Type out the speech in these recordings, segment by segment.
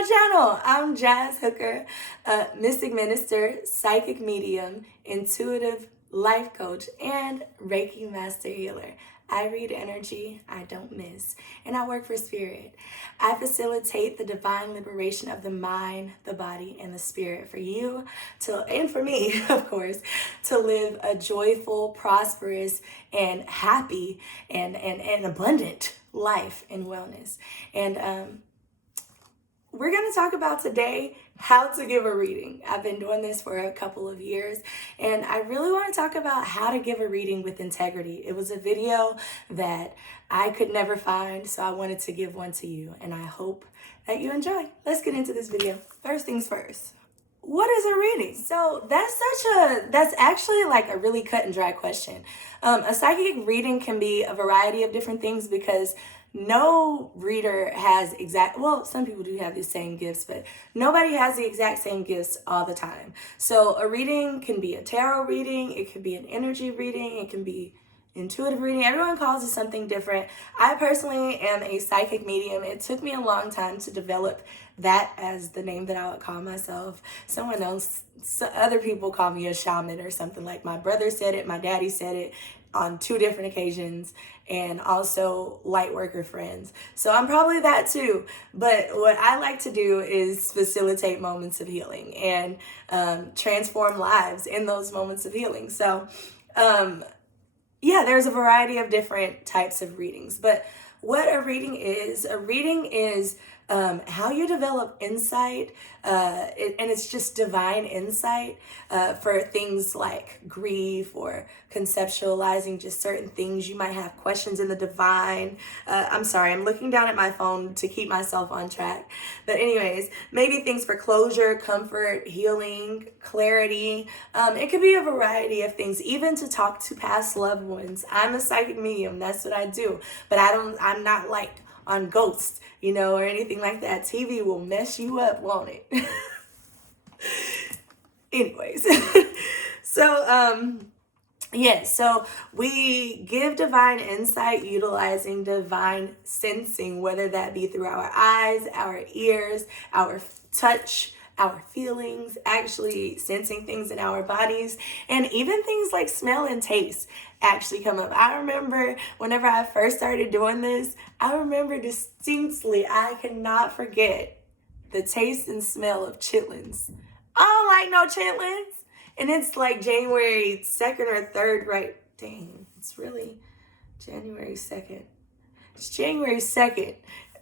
my channel. I'm Jazz Hooker, a mystic minister, psychic medium, intuitive life coach, and Reiki master healer. I read energy, I don't miss, and I work for spirit. I facilitate the divine liberation of the mind, the body, and the spirit for you and for me, of course, to live a joyful, prosperous, and happy and abundant life and wellness. And we're going to talk about today how to give a reading. I've been doing this for a couple of years, and I really want to talk about how to give a reading with integrity. It was a video that I could never find, so I wanted to give one to you, and I hope that you enjoy. Let's get into this video. First things first. What is a reading? So that's actually like a really cut and dry question. A psychic reading can be a variety of different things because no reader has some people do have the same gifts, but nobody has the exact same gifts all the time. So a reading can be a tarot reading, it could be an energy reading, it can be intuitive reading. Everyone calls it something different. I personally am a psychic medium. It took me a long time to develop that as the name that I would call myself. Other people call me a shaman or something. Like my brother said it, my daddy said it on 2 different occasions, and also light worker friends. So I'm probably that too. But what I like to do is facilitate moments of healing and transform lives in those moments of healing. So there's a variety of different types of readings. But what a reading is how you develop insight, and it's just divine insight for things like grief or conceptualizing just certain things. You might have questions in the divine. I'm sorry, I'm looking down at my phone to keep myself on track. But anyways, maybe things for closure, comfort, healing, clarity. It could be a variety of things, even to talk to past loved ones. I'm a psychic medium, that's what I do. But I'm not like on ghosts, or anything like that. TV will mess you up, won't it? Anyways, so we give divine insight utilizing divine sensing, whether that be through our eyes, our ears, our touch, our feelings, actually sensing things in our bodies, and even things like smell and taste actually come up. I remember whenever I first started doing this, I remember distinctly, I cannot forget the taste and smell of chitlins. I don't like no chitlins. And it's like January 2nd or 3rd, right? Dang, it's really January 2nd. It's January 2nd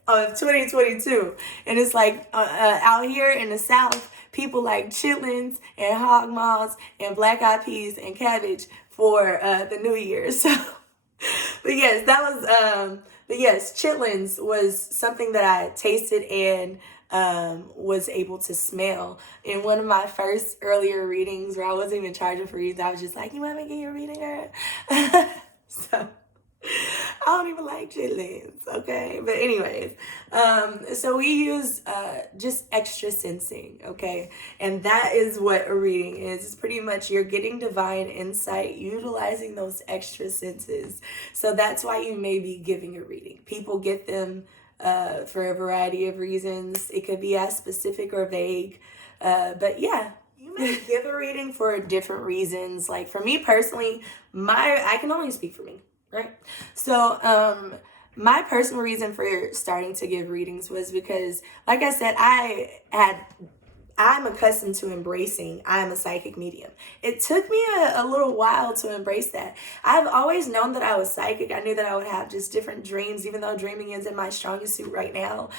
of 2022. And it's like out here in the South, people like chitlins and hog maws and black eyed peas and cabbage for the New Year. So, but yes, chitlins was something that I tasted and was able to smell. In one of my first earlier readings where I wasn't even charging for readings, I was just like, you want me to get your reading, girl? So I don't even like chitlins, okay? But anyways, so we use just extra sensing, okay? And that is what a reading is. It's pretty much you're getting divine insight, utilizing those extra senses. So that's why you may be giving a reading. People get them for a variety of reasons. It could be as specific or vague, but yeah. You may give a reading for different reasons. Like for me personally, I can only speak for me. Right. So, my personal reason for starting to give readings was because, like I said, I'm accustomed to embracing I'm a psychic medium. It took me a little while to embrace that. I've always known that I was psychic. I knew that I would have just different dreams, even though dreaming isn't my strongest suit right now.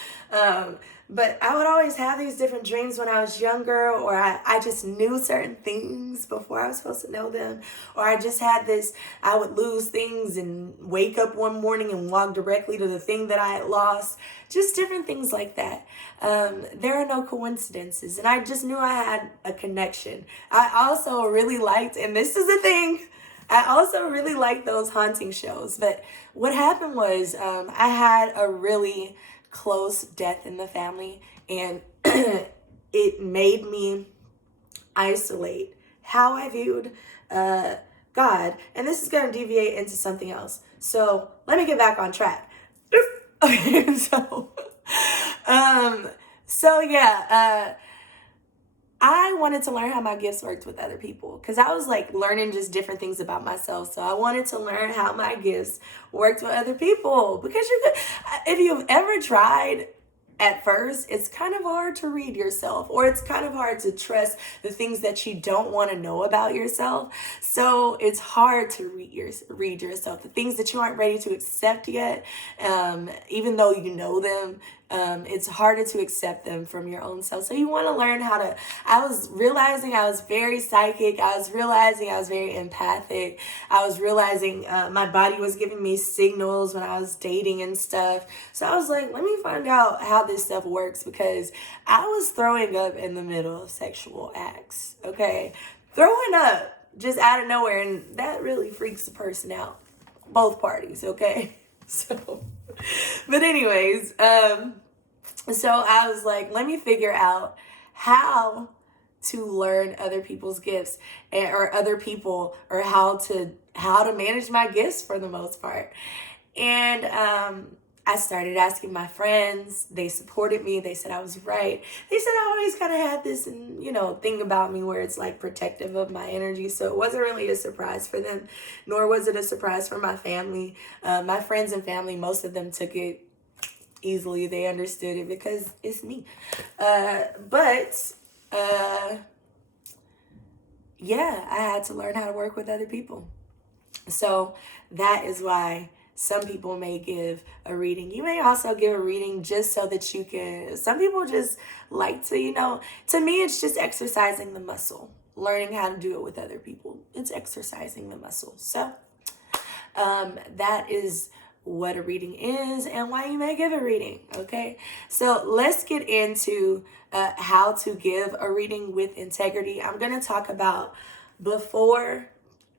But I would always have these different dreams when I was younger, or I just knew certain things before I was supposed to know them. Or I just had I would lose things and wake up one morning and walk directly to the thing that I had lost. Just different things like that. There are no coincidences. And I just knew I had a connection. I also really liked, and this is the thing, I also really liked those haunting shows. But what happened was I had a really close death in the family, and it made me isolate how I viewed God. And this is going to deviate into something else. So let me get back on track. Okay, So yeah, I wanted to learn how my gifts worked with other people because I was like learning just different things about myself. So I wanted to learn how my gifts worked with other people because you could, if you've ever tried at first, it's kind of hard to read yourself, or it's kind of hard to trust the things that you don't want to know about yourself. So it's hard to read yourself, the things that you aren't ready to accept yet, even though you know them. It's harder to accept them from your own self. So you want to learn how to. I was realizing I was very psychic. I was realizing I was very empathic. I was realizing my body was giving me signals when I was dating and stuff. So I was like, let me find out how this stuff works, because I was throwing up in the middle of sexual acts. Okay, throwing up just out of nowhere, and that really freaks the person out. Both parties. Okay, so. But anyways, so I was like, let me figure out how to learn other people's gifts, or other people, or how to manage my gifts for the most part. And I started asking my friends. They supported me. They said I was right. They said I always kind of had this, thing about me where it's like protective of my energy. So it wasn't really a surprise for them, nor was it a surprise for my family. My friends and family, most of them took it easily. They understood it because it's me. But yeah, I had to learn how to work with other people. So that is why some people may give a reading. You may also give a reading just so that you can, some people just like to, to me, it's just exercising the muscle, learning how to do it with other people. It's exercising the muscle. So that is what a reading is and why you may give a reading. Okay, so let's get into how to give a reading with integrity. I'm going to talk about before,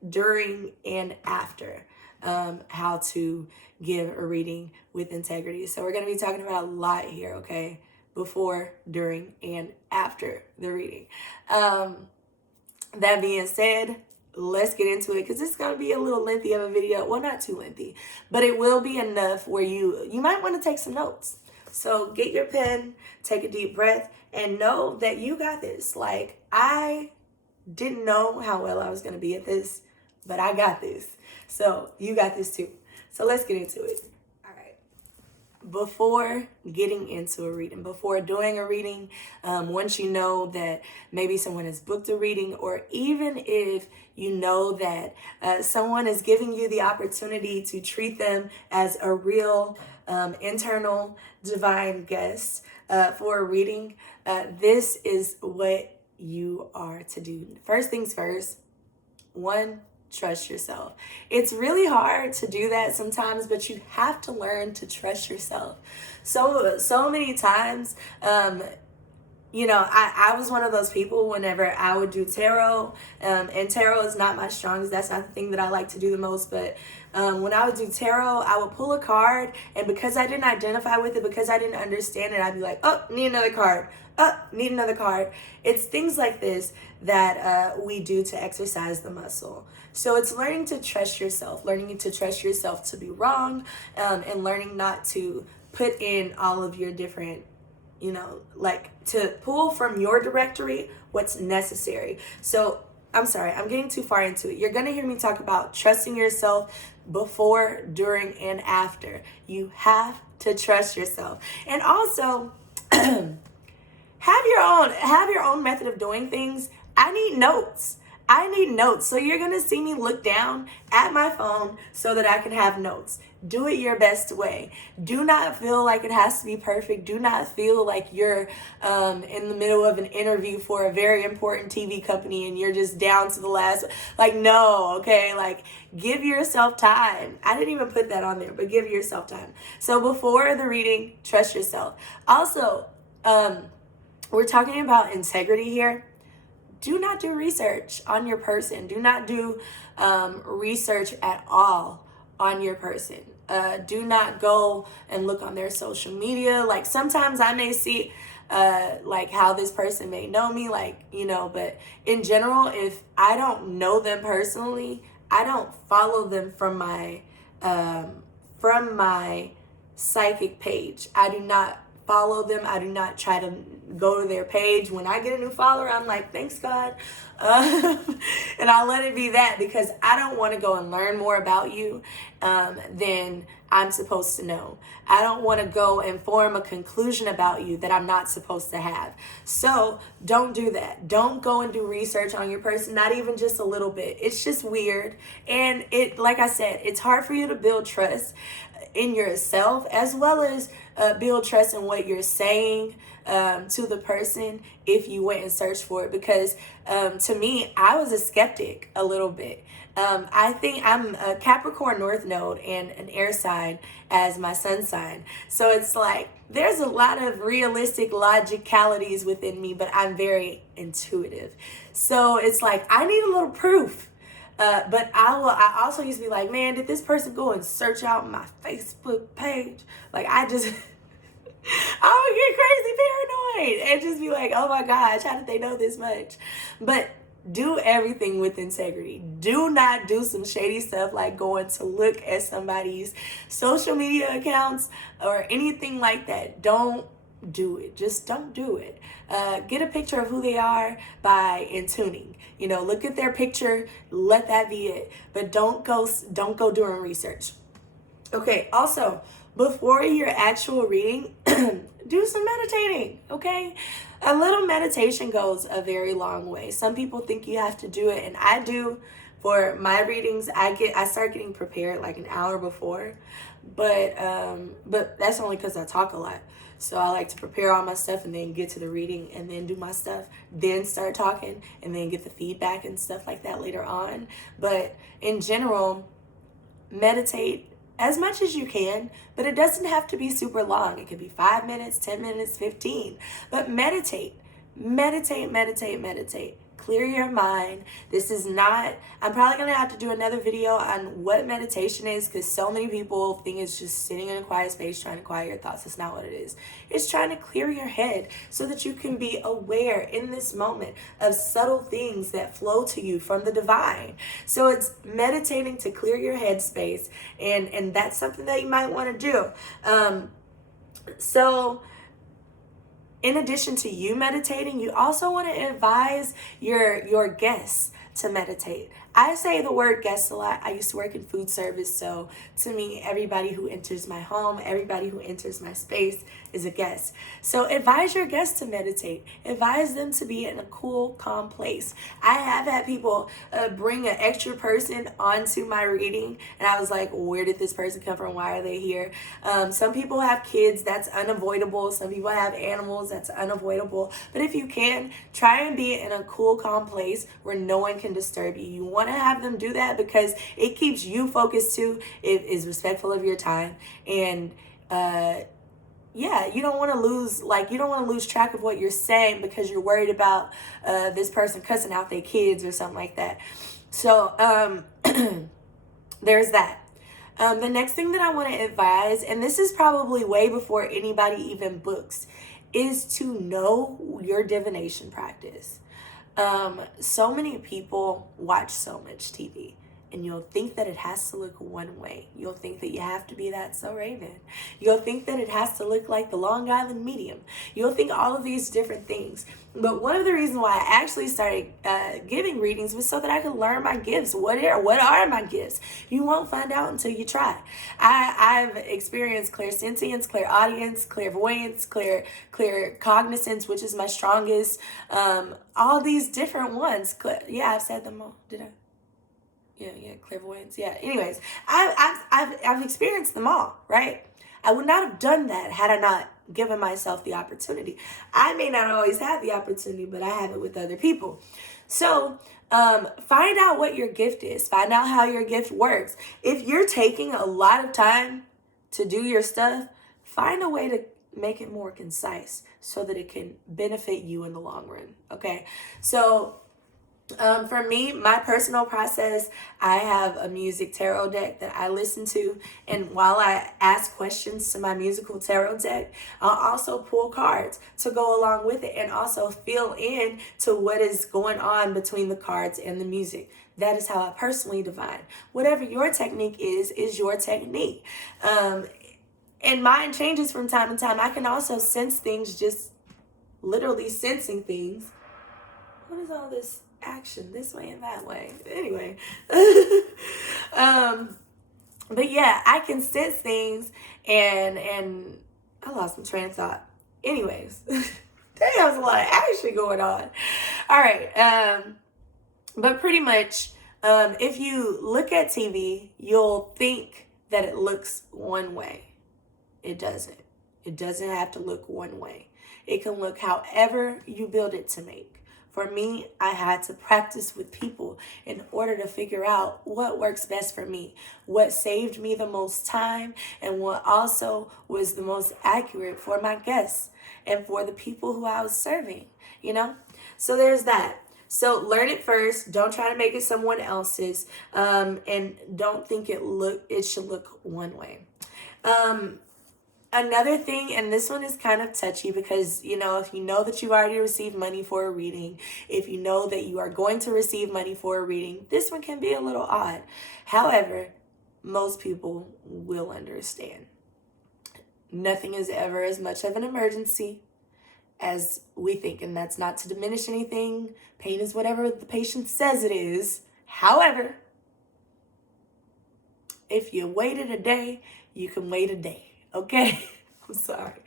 during, and after. How to give a reading with integrity. So we're going to be talking about a lot here, okay? Before, during, and after the reading. That being said, let's get into it, because it's going to be a little lengthy of a video. Well, not too lengthy, but it will be enough where you might want to take some notes. So get your pen, take a deep breath, and know that you got this. Like, I didn't know how well I was going to be at this, but I got this. So you got this too. So let's get into it. All right. Before getting into a reading, before doing a reading, once you know that maybe someone has booked a reading, or even if you know that someone is giving you the opportunity to treat them as a real internal divine guest for a reading, this is what you are to do. First things first, one, trust yourself. It's really hard to do that sometimes, but you have to learn to trust yourself. So many times, I was one of those people whenever I would do tarot, and tarot is not my strongest. That's not the thing that I like to do the most, but when I would do tarot, I would pull a card, and because I didn't identify with it, because I didn't understand it, I'd be like, oh, need another card. Oh, need another card. It's things like this that we do to exercise the muscle. So it's learning to trust yourself, learning to trust yourself to be wrong, and learning not to put in all of your different, to pull from your directory what's necessary. So I'm sorry, I'm getting too far into it. You're going to hear me talk about trusting yourself before, during, and after. You have to trust yourself. And also, have your own method of doing things. I need notes. So you're going to see me look down at my phone so that I can have notes. Do it your best way. Do not feel like it has to be perfect. Do not feel like you're in the middle of an interview for a very important TV company and you're just down to the last. Like, no, okay? Like, give yourself time. I didn't even put that on there, but give yourself time. So before the reading, trust yourself. Also, we're talking about integrity here. Do not do research on your person. Do not do research at all on your person. Do not go and look on their social media. Like, sometimes I may see like how this person may know me, but in general, if I don't know them personally, I don't follow them from my psychic page. I do not follow them. I do not try to go to their page. When I get a new follower, I'm like, thanks God. And I'll let it be that, because I don't want to go and learn more about you than I'm supposed to know. I don't want to go and form a conclusion about you that I'm not supposed to have. So don't do that. Don't go and do research on your person, not even just a little bit. It's just weird. And it, like I said, it's hard for you to build trust in yourself, as well as build trust in what you're saying to the person if you went and searched for it. Because to me, I was a skeptic a little bit. I think I'm a Capricorn North Node and an air sign as my sun sign. So it's like there's a lot of realistic logicalities within me, but I'm very intuitive. So it's like I need a little proof. But I also used to be like, man, did this person go and search out my Facebook page? Like, I would get crazy paranoid and just be like, oh my gosh, how did they know this much? But do everything with integrity. Do not do some shady stuff like going to look at somebody's social media accounts or anything like that. Don't do it. Just don't do it. Get a picture of who they are by intuning. Look at their picture, let that be it. But don't go doing research. Okay, also, before your actual reading, do some meditating, okay? A little meditation goes a very long way. Some people think you have to do it, and I do. For my readings, I start getting prepared like an hour before, but that's only because I talk a lot. So I like to prepare all my stuff and then get to the reading and then do my stuff, then start talking and then get the feedback and stuff like that later on. But in general, meditate as much as you can, but it doesn't have to be super long. It could be 5 minutes, 10 minutes, 15. But meditate. Clear your mind. I'm probably going to have to do another video on what meditation is, because so many people think it's just sitting in a quiet space trying to quiet your thoughts. That's not what it is. It's trying to clear your head so that you can be aware in this moment of subtle things that flow to you from the divine. So it's meditating to clear your head space, and that's something that you might want to do. So in addition to you meditating, you also want to advise your guests to meditate. I say the word guest a lot. I used to work in food service, so to me, everybody who enters my home, everybody who enters my space is a guest. So advise your guests to meditate. Advise them to be in a cool, calm place. I have had people bring an extra person onto my reading, and I was like, where did this person come from? Why are they here? Some people have kids. That's unavoidable. Some people have animals. That's unavoidable. But if you can, try and be in a cool, calm place where no one can disturb you. You want to have them do that because it keeps you focused too. It is respectful of your time, and you don't want to lose track of what you're saying because you're worried about this person cussing out their kids or something like that. So there's that. The next thing that I want to advise, and this is probably way before anybody even books, is to know your divination practice. So many people watch so much TV, and you'll think that it has to look one way. You'll think that you have to be that So Raven. You'll think that it has to look like the Long Island Medium. You'll think all of these different things. But one of the reasons why I actually started giving readings was so that I could learn my gifts. What are my gifts? You won't find out until you try. I've experienced clairsentience, clairaudience, clairvoyance, claircognizance, which is my strongest. All these different ones. I've said them all. Did I? Yeah, clairvoyance. Yeah. Anyways, I've experienced them all, right? I would not have done that had I not given myself the opportunity. I may not always have the opportunity, but I have it with other people. So find out what your gift is. Find out how your gift works. If you're taking a lot of time to do your stuff, find a way to make it more concise so that it can benefit you in the long run. Okay. So for me, my personal process, I have a music tarot deck that I listen to, and while I ask questions to my musical tarot deck, I'll also pull cards to go along with it and also fill in to what is going on between the cards and the music. That is how I personally divine. Whatever your technique is your technique. and mine changes from time to time. I can also sense things, just literally sensing things. What is all this action this way and that way? Anyway. But yeah, I can sense things, and I lost my train of thought. Anyways. There's a lot of action going on. All right. But pretty much, if you look at TV, you'll think that it looks one way. It doesn't. It doesn't have to look one way. It can look however you build it to make. For me, I had to practice with people in order to figure out what works best for me, what saved me the most time, and what also was the most accurate for my guests and for the people who I was serving, you know? So there's that. So learn it first. Don't try to make it someone else's, and don't think it should look one way. Another thing, and this one is kind of touchy because, you know, if you know that you've already received money for a reading, if you know that you are going to receive money for a reading, this one can be a little odd. However, most people will understand. Nothing is ever as much of an emergency as we think, and that's not to diminish anything. Pain is whatever the patient says it is. However, if you waited a day, you can wait a day. Okay? I'm sorry.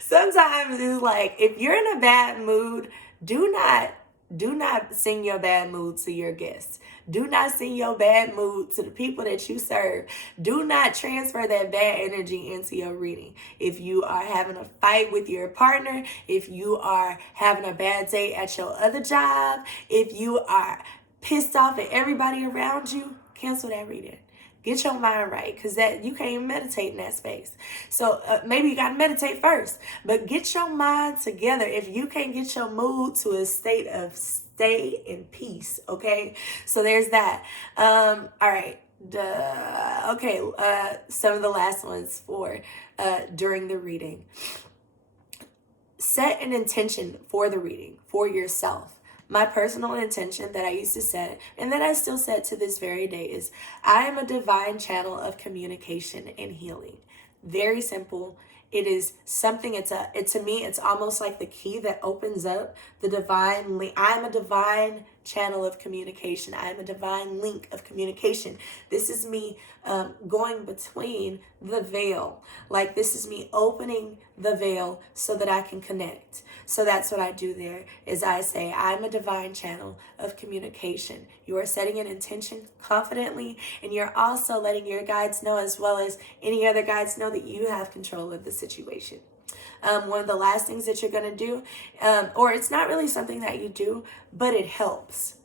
Sometimes it's like, if you're in a bad mood, do not sing your bad mood to your guests. Do not sing your bad mood to the people that you serve. Do not transfer that bad energy into your reading. If you are having a fight with your partner, if you are having a bad day at your other job, if you are pissed off at everybody around you, cancel that reading. Get your mind right, because that you can't even meditate in that space. So maybe you got to meditate first, but get your mind together. If you can't get your mood to a state of stay in peace, okay? So there's that. All right. Some of the last ones for during the reading. Set an intention for the reading for yourself. My personal intention that I used to set, and that I still set to this very day, is I am a divine channel of communication and healing. Very simple. It is something, to me, it's almost like the key that opens up the divine link. I'm a divine channel of communication. I'm a divine link of communication. This is me going between the veil. Like, this is me opening the veil so that I can connect. So that's what I do there, is I say, I'm a divine channel of communication. You are setting an intention confidently, and you're also letting your guides know, as well as any other guides know, that you have control of the situation. One of the last things that you're going to do, or it's not really something that you do, but it helps.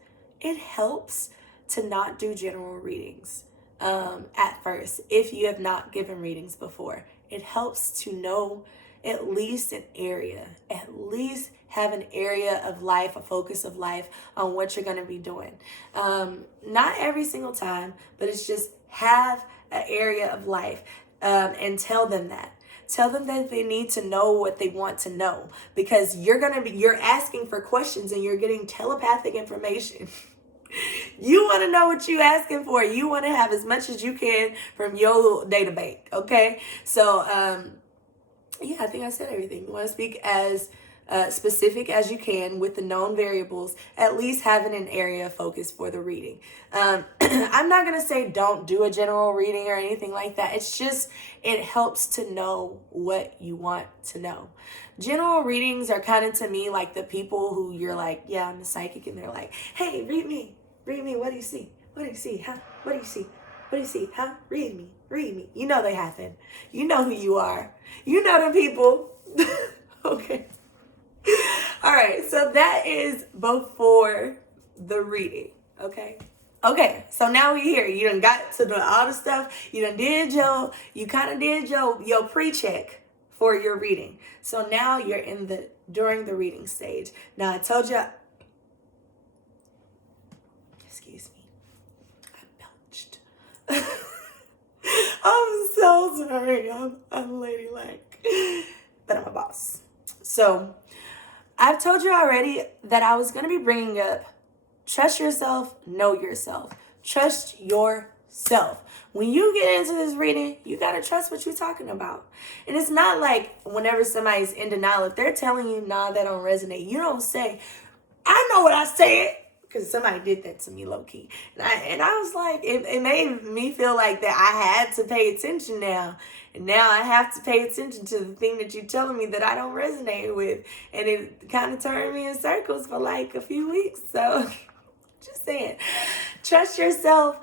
It helps to not do general readings at first, if you have not given readings before. It helps to know at least an area, at least have an area of life, a focus of life on what you're going to be doing. Not every single time, but it's just have an area of life, and tell them that. Tell them that they need to know what they want to know, because you're asking for questions and you're getting telepathic information. You want to know what you're asking for. You want to have as much as you can from your data bank. Okay. So, yeah, I think I said everything. You want to speak as specific as you can with the known variables, at least having an area of focus for the reading. I'm not going to say don't do a general reading or anything like that. It's just, it helps to know what you want to know. General readings are kind of, to me, like the people who you're like, yeah, I'm a psychic, and they're like, hey, read me. What do you see? What do you see? Huh? What do you see? What do you see? Huh? Read me. You know they happen. You know who you are. You know the people. Okay. All right. So that is before the reading. Okay. Okay. So now we're here. You done got to the all the stuff. You kind of did your pre-check for your reading. So now you're during the reading stage. Now I told you, excuse me, I belched. I'm so sorry. I'm ladylike, but I'm a boss. So I've told you already that I was going to be bringing up trust yourself, know yourself. Trust yourself. yourself. When you get into this reading, you got to trust what you're talking about. And it's not like whenever somebody's in denial, if they're telling you, nah, that don't resonate, you don't say, I know what I said. Because somebody did that to me low-key. And I was like, it made me feel like that I had to pay attention now. And now I have to pay attention to the thing that you're telling me that I don't resonate with. And it kind of turned me in circles for like a few weeks. So, just saying. Trust yourself.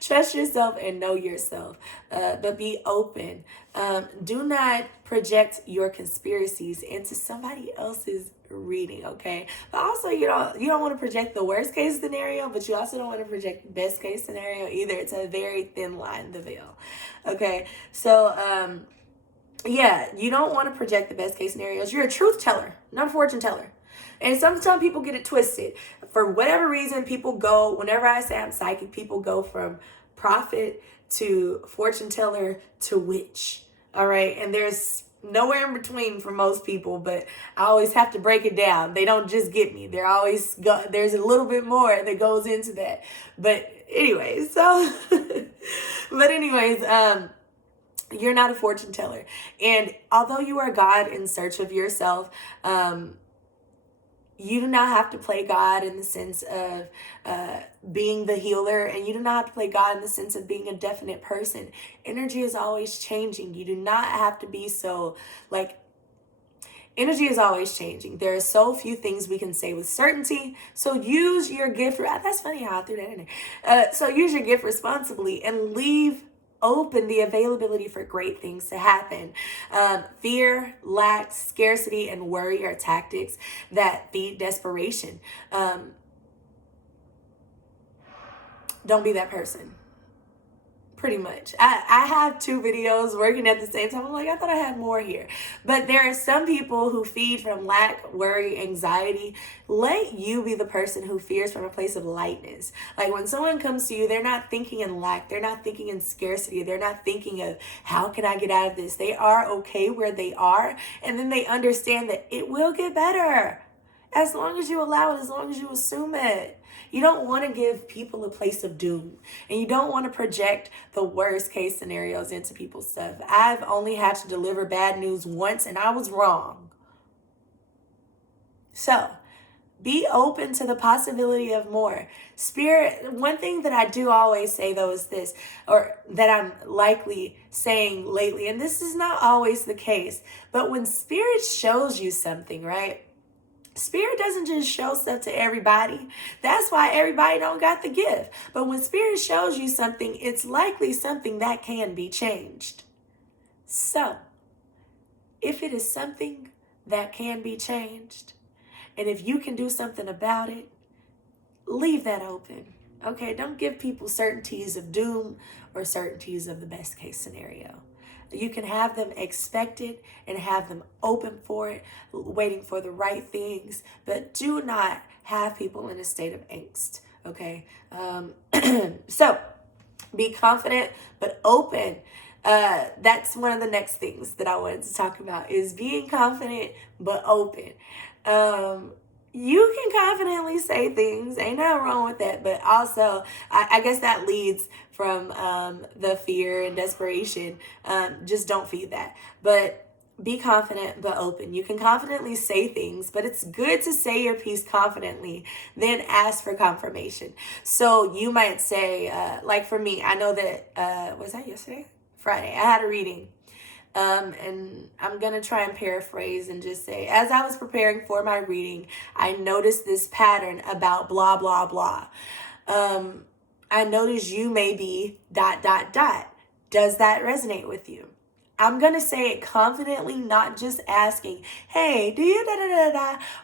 Trust yourself and know yourself. But be open. Do not project your conspiracies into somebody else's reading, okay? But also you don't want to project the worst case scenario, but you also don't want to project the best case scenario either. It's a very thin line, the veil. Okay, so yeah, you don't want to project the best case scenarios. You're a truth teller, not a fortune teller. And sometimes people get it twisted. For whatever reason, people go, whenever I say I'm psychic, people go from prophet to fortune teller to witch. All right. And there's nowhere in between for most people, but I always have to break it down. They don't just get me. There's a little bit more that goes into that. But anyways, you're not a fortune teller. And although you are God in search of yourself, you do not have to play God in the sense of being the healer, and you do not have to play God in the sense of being a definite person. Energy is always changing. You do not have to be so, energy is always changing. There are so few things we can say with certainty. So use your gift. That's funny how I threw that in there. So use your gift responsibly and leave open the availability for great things to happen. Fear, lack, scarcity, and worry are tactics that feed desperation. Don't be that person. Pretty much. I have 2 videos working at the same time. I'm like, I thought I had more here. But there are some people who feed from lack, worry, anxiety. Let you be the person who fears from a place of lightness. Like when someone comes to you, they're not thinking in lack. They're not thinking in scarcity. They're not thinking of how can I get out of this? They are okay where they are. And then they understand that it will get better. As long as you allow it, as long as you assume it. You don't want to give people a place of doom, and you don't want to project the worst case scenarios into people's stuff. I've only had to deliver bad news once, and I was wrong. So be open to the possibility of more. Spirit, one thing that I do always say though is this, or that I'm likely saying lately, and this is not always the case, but when Spirit shows you something, right? Spirit doesn't just show stuff to everybody. That's why everybody don't got the gift. But when Spirit shows you something, it's likely something that can be changed. So, if it is something that can be changed, and if you can do something about it, leave that open. Okay, don't give people certainties of doom or certainties of the best case scenario. You can have them expected and have them open for it, waiting for the right things, but do not have people in a state of angst, okay? So be confident, but open. That's one of the next things that I wanted to talk about is being confident, but open. You can confidently say things. Ain't nothing wrong with that. But also, I guess that leads from the fear and desperation. Just don't feed that. But be confident, but open. You can confidently say things, but it's good to say your piece confidently, then ask for confirmation. So you might say, like for me, I know that, was that yesterday? Friday. I had a reading. And I'm going to try and paraphrase and just say, as I was preparing for my reading, I noticed this pattern about blah, blah, blah. I noticed you may be ... Does that resonate with you? I'm going to say it confidently, not just asking, hey, do you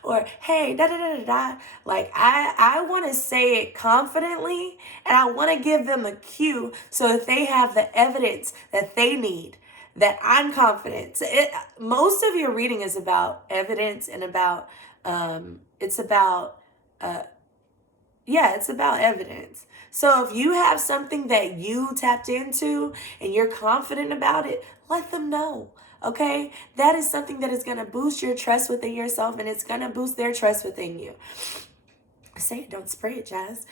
or hey, Like I want to say it confidently, and I want to give them a cue so that they have the evidence that they need. That I'm confident. Most of your reading is about evidence and about, it's about evidence. So if you have something that you tapped into and you're confident about it, let them know. Okay? That is something that is going to boost your trust within yourself, and it's going to boost their trust within you. Say it, don't spray it, Jazz.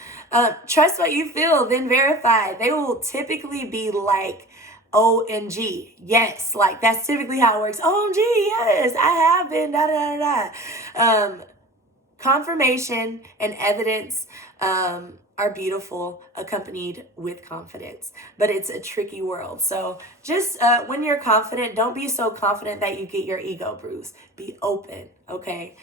Trust what you feel, then verify. They will typically be like, OMG, yes. Like, that's typically how it works. OMG, yes, I have been, da da da da. Confirmation and evidence are beautiful, accompanied with confidence. But it's a tricky world. So just when you're confident, don't be so confident that you get your ego bruised. Be open, okay?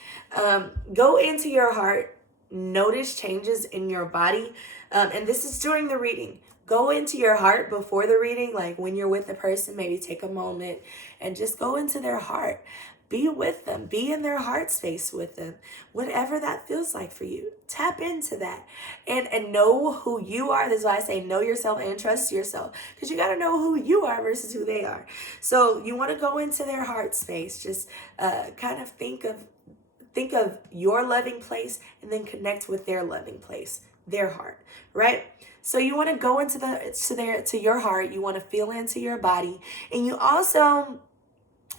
Go into your heart. Notice changes in your body. And this is during the reading. Go into your heart before the reading. Like when you're with the person, maybe take a moment and just go into their heart. Be with them. Be in their heart space with them. Whatever that feels like for you. Tap into that. And know who you are. This is why I say know yourself and trust yourself. Because you got to know who you are versus who they are. So you want to go into their heart space. Just kind of think of your loving place and then connect with their loving place, their heart, right? So you want to go into to your heart. You want to feel into your body. And you also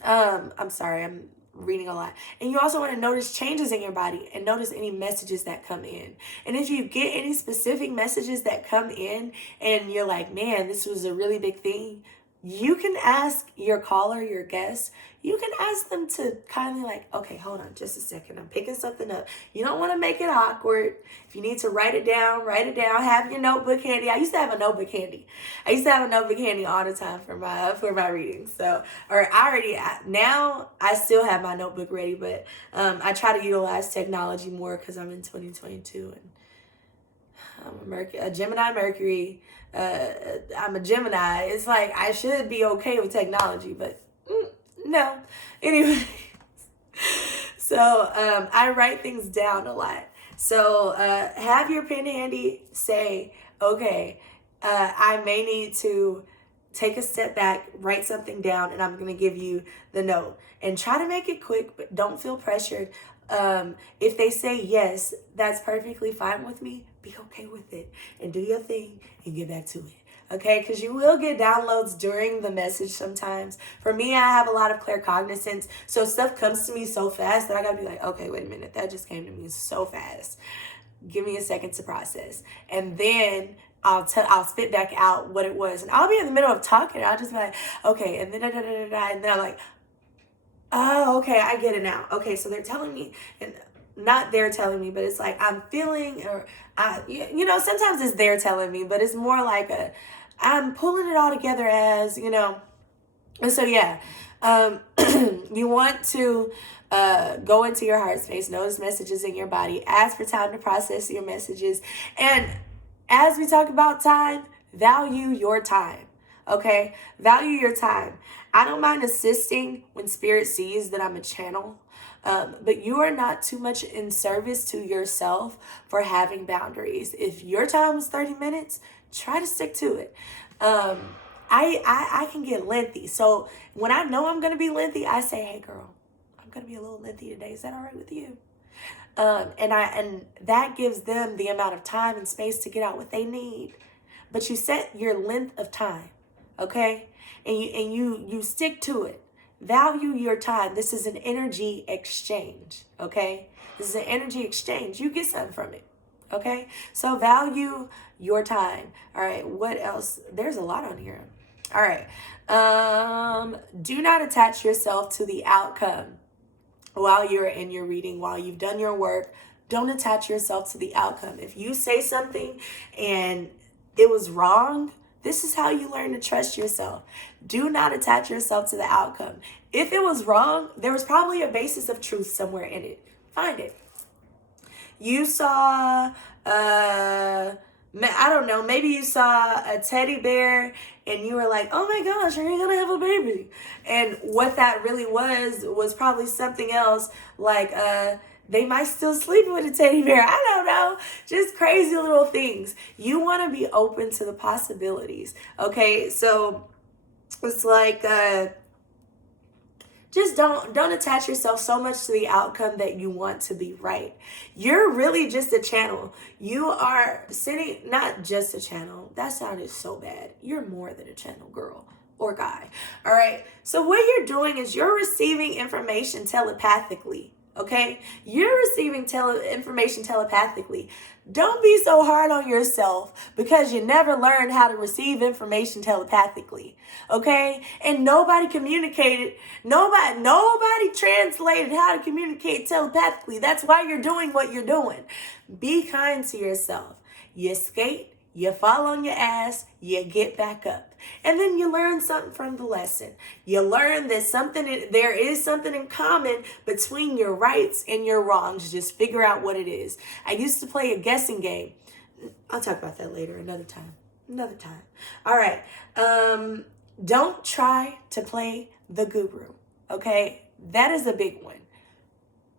I'm sorry, I'm reading a lot. And you also want to notice changes in your body and notice any messages that come in. And if you get any specific messages that come in and you're like, man, this was a really big thing, you can ask your caller, your guest, you can ask them to kindly like, okay, hold on just a second. I'm picking something up. You don't want to make it awkward. If you need to write it down. Have your notebook handy. I used to have a notebook handy. All the time for my readings. So, now I still have my notebook ready, but I try to utilize technology more because I'm in 2022 and I'm a Gemini Mercury. I'm a Gemini. It's like I should be okay with technology, but no. Anyway, so I write things down a lot. So have your pen handy. Say, okay, I may need to take a step back, write something down, and I'm going to give you the note. And try to make it quick, but don't feel pressured. If they say yes, that's perfectly fine with me. Be okay with it and do your thing and get back to it. Okay, because you will get downloads during the message sometimes. For me, I have a lot of claircognizance, so stuff comes to me so fast that I gotta be like, okay, wait a minute, that just came to me so fast. Give me a second to process, and then I'll spit back out what it was, and I'll be in the middle of talking. And I'll just be like, okay, and then and then I'm like, oh, okay, I get it now. Okay, so they're telling me, and not they're telling me, but it's like I'm feeling, or sometimes it's they're telling me, but it's more like I'm pulling it all together as, And so, yeah, you want to go into your heart space, notice messages in your body, ask for time to process your messages. And as we talk about time, value your time, okay? Value your time. I don't mind assisting when spirit sees that I'm a channel. But you are not too much in service to yourself for having boundaries. If your time is 30 minutes, try to stick to it. I can get lengthy. So when I know I'm going to be lengthy, I say, hey girl, I'm going to be a little lengthy today. Is that all right with you? And that gives them the amount of time and space to get out what they need. But you set your length of time, okay? And you stick to it. Value your time. This is an energy exchange, okay? This is an energy exchange. You get something from it, okay? So value your time. All right, what else? There's a lot on here. All right. Do not attach yourself to the outcome while you're in your reading, while you've done your work. Don't attach yourself to the outcome. If you say something and it was wrong, this is how you learn to trust yourself. Do not attach yourself to the outcome. If it was wrong, there was probably a basis of truth somewhere in it. Find it. You saw, I don't know, maybe you saw a teddy bear and you were like, oh my gosh, are you going to have a baby? And what that really was probably something else, like, they might still sleep with a teddy bear. I don't know. Just crazy little things. You want to be open to the possibilities. Okay, so it's like just don't attach yourself so much to the outcome that you want to be right. You're really just a channel. You are sitting, not just a channel. That sounded so bad. You're more than a channel, girl or guy. All right. So what you're doing is you're receiving information telepathically. Okay? You're receiving information telepathically. Don't be so hard on yourself because you never learned how to receive information telepathically. Okay? And nobody communicated, nobody translated how to communicate telepathically. That's why you're doing what you're doing. Be kind to yourself. You skate, you fall on your ass, you get back up. And then you learn something from the lesson. You learn that there is something in common between your rights and your wrongs. Just figure out what it is. I used to play a guessing game. I'll talk about that later, another time. All right. Don't try to play the guru. Okay? That is a big one.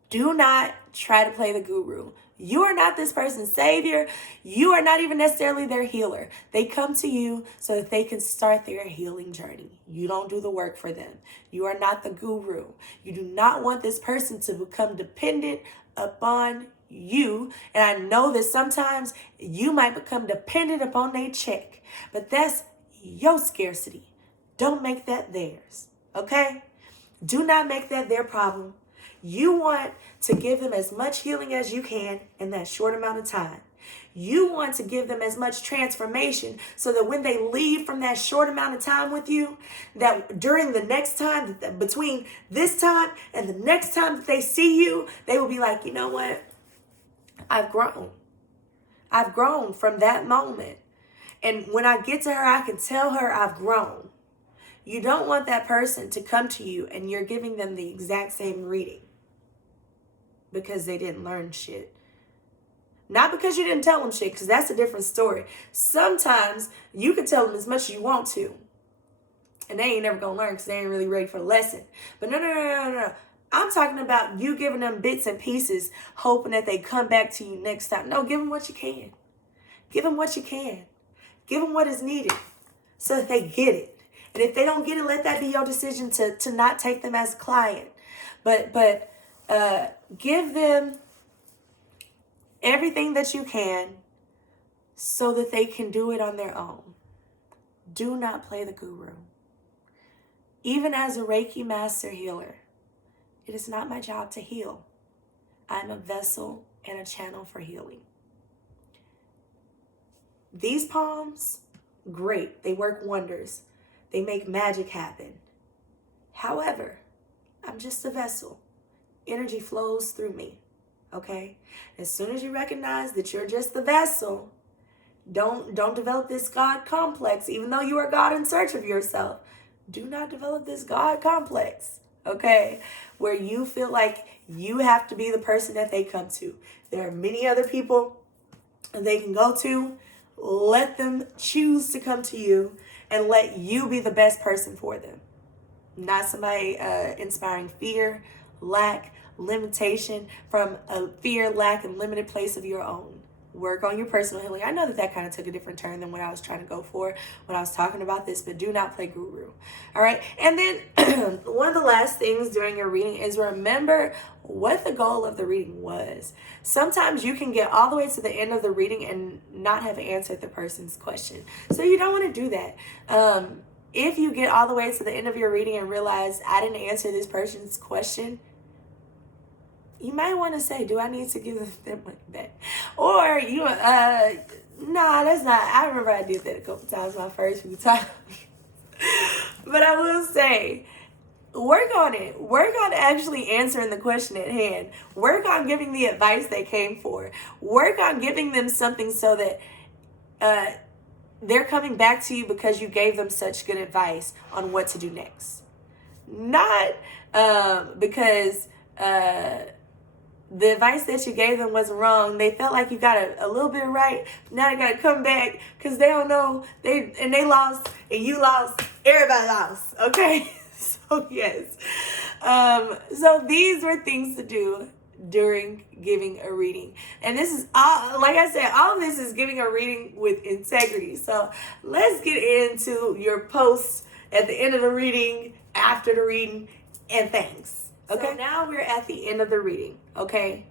Do not try to play the guru. You are not this person's savior. You are not even necessarily their healer. They come to you so that they can start their healing journey. You don't do the work for them. You are not the guru. You do not want this person to become dependent upon you. And I know that sometimes you might become dependent upon their check, but that's your scarcity. Don't make that theirs. Okay? Do not make that their problem. You want to give them as much healing as you can in that short amount of time. You want to give them as much transformation so that when they leave from that short amount of time with you, that during the next time, between this time and the next time that they see you, they will be like, you know what? I've grown. I've grown from that moment. And when I get to her, I can tell her I've grown. You don't want that person to come to you and you're giving them the exact same reading because they didn't learn shit. Not because you didn't tell them shit, because that's a different story. Sometimes you can tell them as much as you want to, and they ain't never gonna learn because they ain't really ready for the lesson. But no. I'm talking about you giving them bits and pieces, hoping that they come back to you next time. No, give them what you can. Give them what you can. Give them what is needed so that they get it. And if they don't get it, let that be your decision to not take them as a client. But give them everything that you can so that they can do it on their own. Do not play the guru. Even as a Reiki master healer, it is not my job to heal. I'm a vessel and a channel for healing. These palms, great. They work wonders. They make magic happen. However, I'm just a vessel. Energy flows through me, okay? As soon as you recognize that you're just the vessel, don't develop this God complex, even though you are God in search of yourself. Do not develop this God complex, okay? Where you feel like you have to be the person that they come to. There are many other people they can go to. Let them choose to come to you and let you be the best person for them. Not somebody inspiring fear, lack, limitation from a fear, lack, and limited place of your own. Work on your personal healing. I know that kind of took a different turn than what I was trying to go for when I was talking about this, but do not play guru. All right. And then one of the last things during your reading is remember what the goal of the reading was. Sometimes you can get all the way to the end of the reading and not have answered the person's question. So you don't want to do that. If you get all the way to the end of your reading and realize I didn't answer this person's question, you might want to say, do I need to give them their money back? Or you, nah, that's not, I remember I did that a couple times my first few times. But I will say, work on it. Work on actually answering the question at hand. Work on giving the advice they came for. Work on giving them something so that they're coming back to you because you gave them such good advice on what to do next. Not because the advice that you gave them wasn't wrong. They felt like you got a little bit right. Now they got to come back because they don't know. They lost and you lost. Everybody lost. Okay? So, yes. So these were things to do during giving a reading. And this is all, like I said, all of this is giving a reading with integrity. So let's get into your posts at the end of the reading, after the reading, and thanks. Okay, so now we're at the end of the reading, okay?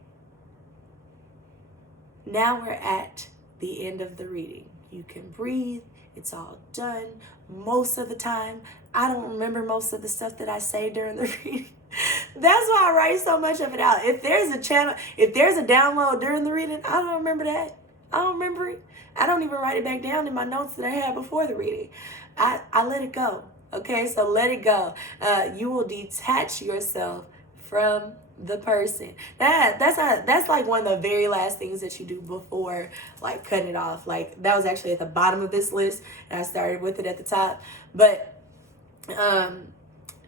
Now we're at the end of the reading. You can breathe. It's all done. Most of the time, I don't remember most of the stuff that I say during the reading. That's why I write so much of it out. If there's a channel, if there's a download during the reading, I don't remember that. I don't remember it. I don't even write it back down in my notes that I had before the reading. I let it go. Okay, so let it go. You will detach yourself from the person. That's like one of the very last things that you do before like cutting it off. Like that was actually at the bottom of this list, and I started with it at the top. But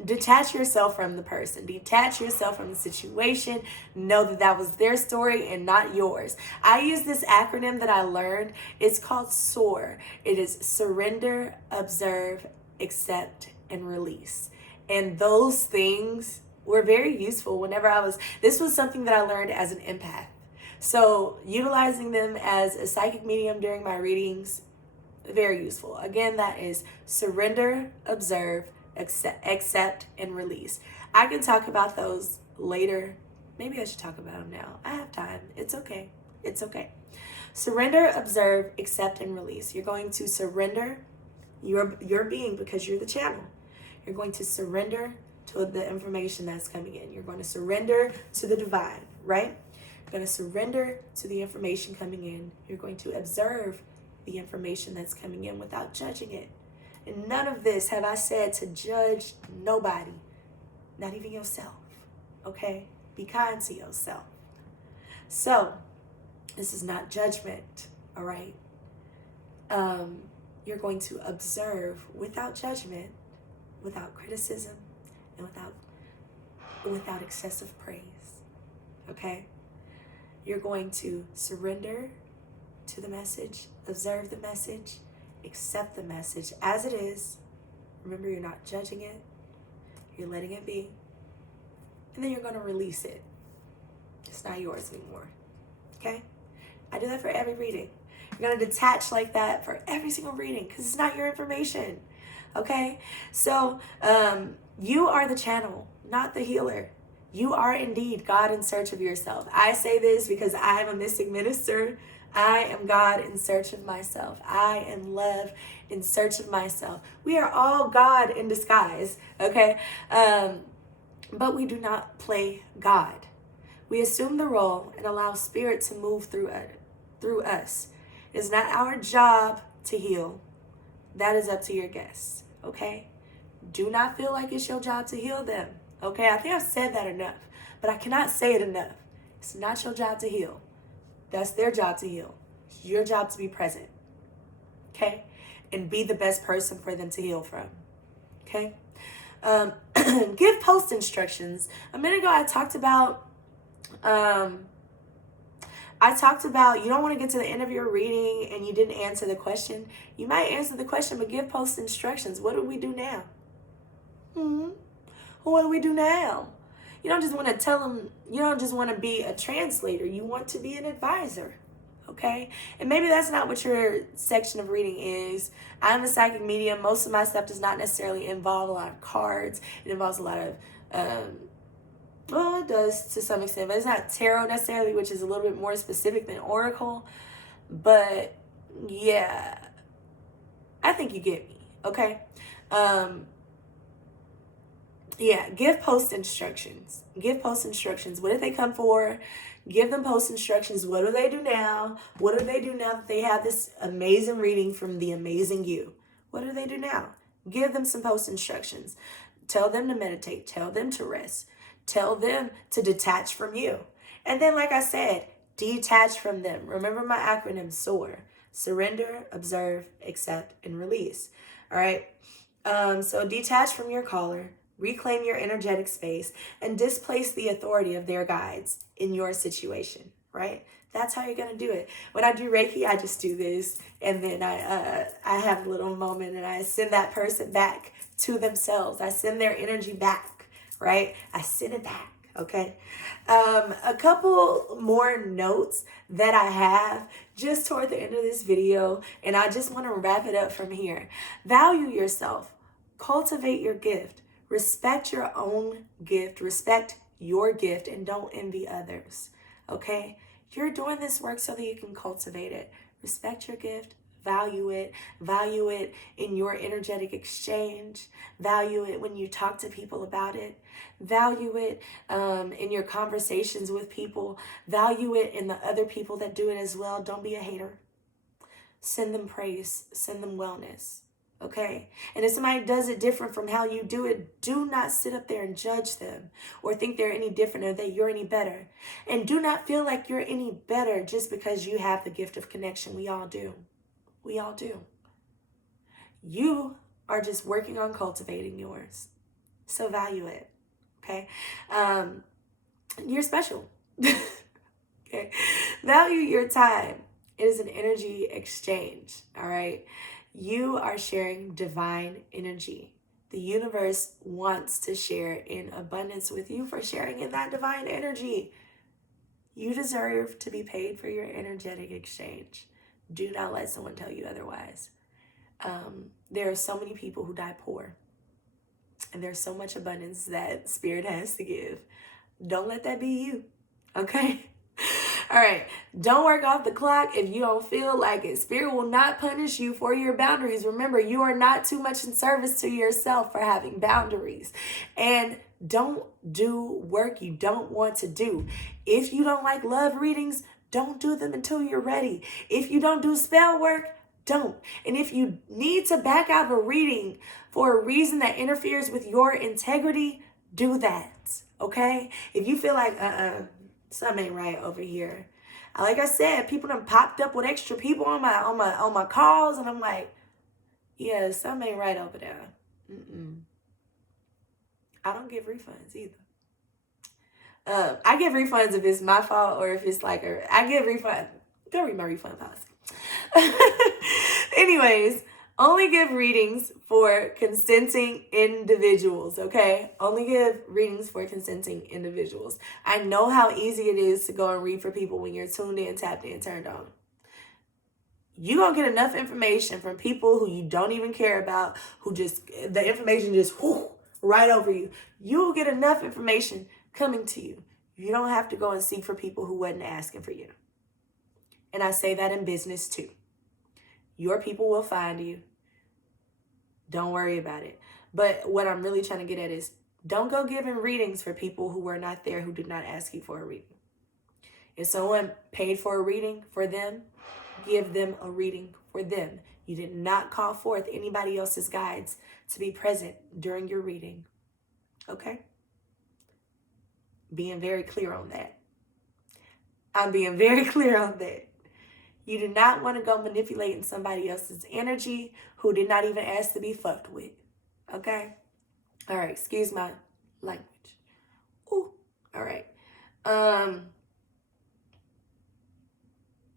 detach yourself from the person. Detach yourself from the situation. Know that that was their story and not yours. I use this acronym that I learned. It's called SOAR. It is surrender, observe, accept, and release. And those things were very useful whenever this was something that I learned as an empath. So utilizing them as a psychic medium during my readings, very useful. Again, that is surrender, observe, accept, and release. I can talk about those later. Maybe I should talk about them now. I have time. It's okay. It's okay. Surrender, observe, accept, and release. You're going to surrender your being because you're the channel. You're going to surrender to the information that's coming in. You're going to surrender to the divine, right? You're going to surrender to the information coming in. You're going to observe the information that's coming in without judging it. And none of this have I said to judge nobody, not even yourself, okay? Be kind to yourself. So, this is not judgment, all right? You're going to observe without judgment, without criticism, and without excessive praise, okay? You're going to surrender to the message, observe the message, accept the message as it is. Remember, you're not judging it. You're letting it be. And then you're going to release it. It's not yours anymore. Okay? I do that for every reading. You're going to detach like that for every single reading because it's not your information. Okay? So, you are the channel, not the healer. You are indeed God in search of yourself. I say this because I am a mystic minister. I am God in search of myself. I am love in search of myself. We are all God in disguise, okay? But we do not play God. We assume the role and allow spirit to move through us. It is not our job to heal. That is up to your guests, okay? Do not feel like it's your job to heal them, okay? I think I've said that enough, but I cannot say it enough. It's not your job to heal. That's their job to heal. It's your job to be present, okay? And be the best person for them to heal from, okay? Give post instructions. A minute ago, I talked about you don't want to get to the end of your reading and you didn't answer the question. You might answer the question, but give post instructions. What do we do now? What do we do now? You don't just want to tell them, you don't just want to be a translator. You want to be an advisor, okay? And maybe that's not what your section of reading is. I'm a psychic medium. Most of my stuff does not necessarily involve a lot of cards. It involves a lot of, well, it does to some extent, but it's not tarot necessarily, which is a little bit more specific than oracle. But yeah, I think you get me, okay? Yeah, give post instructions. Give post instructions. What did they come for? Give them post instructions. What do they do now? What do they do now that they have this amazing reading from the amazing you? What do they do now? Give them some post instructions. Tell them to meditate. Tell them to rest. Tell them to detach from you. And then, like I said, detach from them. Remember my acronym SOAR. Surrender, observe, accept, and release. All right? So detach from your caller. Reclaim your energetic space and displace the authority of their guides in your situation, right? That's how you're going to do it. When I do Reiki, I just do this, and then I have a little moment, and I send that person back to themselves. I send their energy back, right? I send it back, okay? A couple more notes that I have just toward the end of this video, and I just want to wrap it up from here. Value yourself. Cultivate your gift. Respect your own gift, respect your gift, and don't envy others, okay? You're doing this work so that you can cultivate it. Respect your gift, Value it. Value it in your energetic exchange. Value it when you talk to people about it. Value it in your conversations with people. Value it in the other people that do it as well. Don't be a hater. Send them praise. Send them wellness. Okay? And if somebody does it different from how you do it, do not sit up there and judge them or think they're any different or that you're any better. And do not feel like you're any better just because you have the gift of connection. We all do. We all do. You are just working on cultivating yours. So value it. Okay? You're special. Okay? Value your time. It is an energy exchange. All right? You are sharing divine energy. The universe wants to share in abundance with you for sharing in that divine energy. You deserve to be paid for your energetic exchange. Do not let someone tell you otherwise. There are so many people who die poor. And there's so much abundance that Spirit has to give. Don't let that be you. Okay? All right. Don't work off the clock if you don't feel like it. Spirit will not punish you for your boundaries. Remember, you are not too much in service to yourself for having boundaries. And don't do work you don't want to do. If you don't like love readings, don't do them until you're ready. If you don't do spell work, don't. And if you need to back out of a reading for a reason that interferes with your integrity, do that. Okay? If you feel like, something ain't right over here. Like I said, people done popped up with extra people on my calls, and I'm like, yeah, something ain't right over there. I don't give refunds either. I give refunds if it's my fault or if it's like I give refunds. Go read my refund policy. Anyways, only give readings for consenting individuals, okay? Only give readings for consenting individuals. I know how easy it is to go and read for people when you're tuned in, tapped in, turned on. You're going to get enough information from people who you don't even care about, who just, the information just right over you. You'll get enough information coming to you. You don't have to go and seek for people who wasn't asking for you. And I say that in business too. Your people will find you. Don't worry about it. But what I'm really trying to get at is don't go giving readings for people who were not there, who did not ask you for a reading. If someone paid for a reading for them, give them a reading for them. You did not call forth anybody else's guides to be present during your reading. Okay? Being very clear on that. I'm being very clear on that. You do not want to go manipulating somebody else's energy who did not even ask to be fucked with. Okay? All right. Excuse my language. Ooh. All right.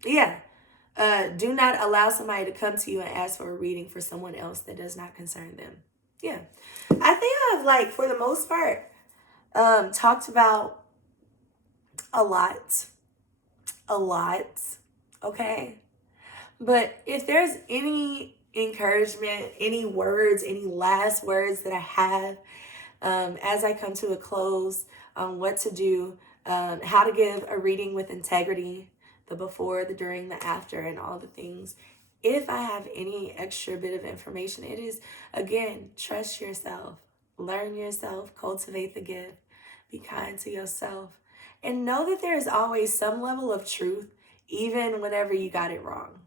Yeah. Do not allow somebody to come to you and ask for a reading for someone else that does not concern them. Yeah. I think I've, for the most part, talked about a lot. Okay? But if there's any encouragement, any words, any last words that I have as I come to a close on what to do, how to give a reading with integrity, the before, the during, the after, and all the things. If I have any extra bit of information, it is, again, trust yourself, learn yourself, cultivate the gift, be kind to yourself, and know that there is always some level of truth, even whenever you got it wrong.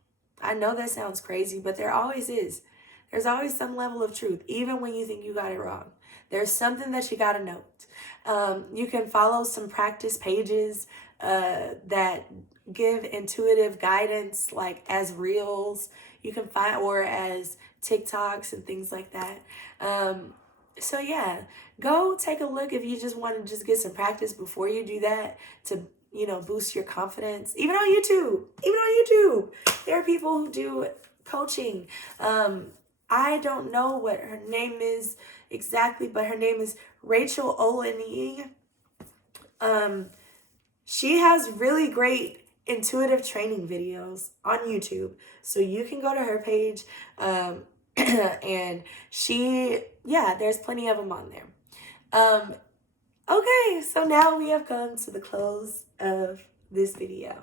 I know that sounds crazy, but there always is. There's always some level of truth, even when you think you got it wrong. There's something that you got to note. You can follow some practice pages that give intuitive guidance, like as reels. You can find, or as TikToks and things like that. So yeah, go take a look if you just want to just get some practice before you do that to, boost your confidence. Even on YouTube, there are people who do coaching. I don't know what her name is exactly, but her name is Rachel Oleni. She has really great intuitive training videos on YouTube. So you can go to her page, and there's plenty of them on there. Okay, so now we have come to the close of this video.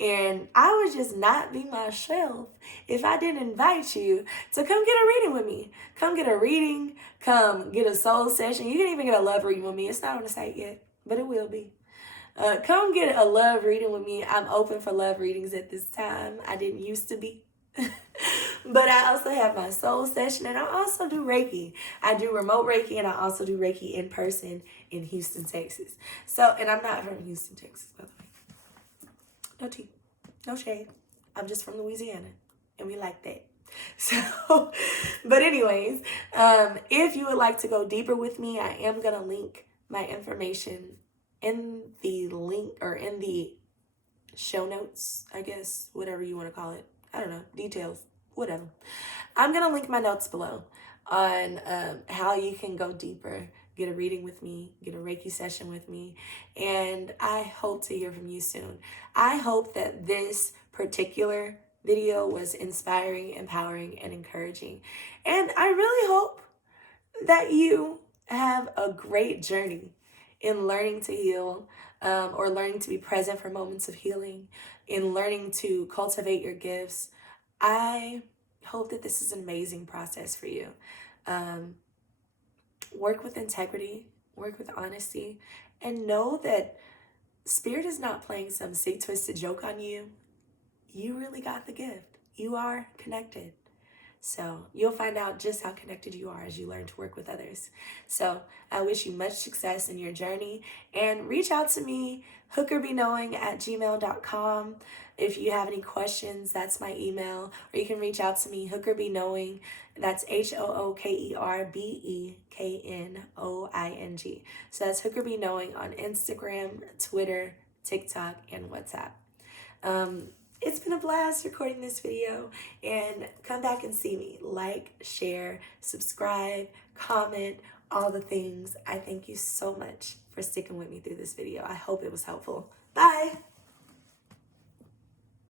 And I would just not be myself if I didn't invite you to come get a reading with me. Come get a reading, come get a soul session. You can even get a love reading with me. It's not on the site yet, but it will be. Come get a love reading with me. I'm open for love readings at this time. I didn't used to be. But I also have my soul session, and I also do Reiki. I do remote Reiki, and I also do Reiki in person in Houston, Texas. So, and I'm not from Houston, Texas, by the way. No tea, no shade. I'm just from Louisiana, and we like that. So, but anyways, if you would like to go deeper with me, I am going to link my information in the link or in the show notes, I guess, whatever you want to call it. I don't know, details, whatever. I'm going to link my notes below on how you can go deeper, get a reading with me, get a Reiki session with me, and I hope to hear from you soon. I hope that this particular video was inspiring, empowering, and encouraging. And I really hope that you have a great journey in learning to heal, or learning to be present for moments of healing, in learning to cultivate your gifts. I hope that this is an amazing process for you. Work with integrity, work with honesty, and know that Spirit is not playing some sick, twisted joke on you. You really got the gift. You are connected. So you'll find out just how connected you are as you learn to work with others. So I wish you much success in your journey, and reach out to me, hookerbeknowing@gmail.com. If you have any questions, that's my email. Or you can reach out to me, hookerbeknowing. That's HOOKERBEKNOING. So that's hookerbeknowing on Instagram, Twitter, TikTok, and WhatsApp. It's been a blast recording this video, and come back and see me. Like, share, subscribe, comment, all the things. I thank you so much for sticking with me through this video. I hope it was helpful. Bye.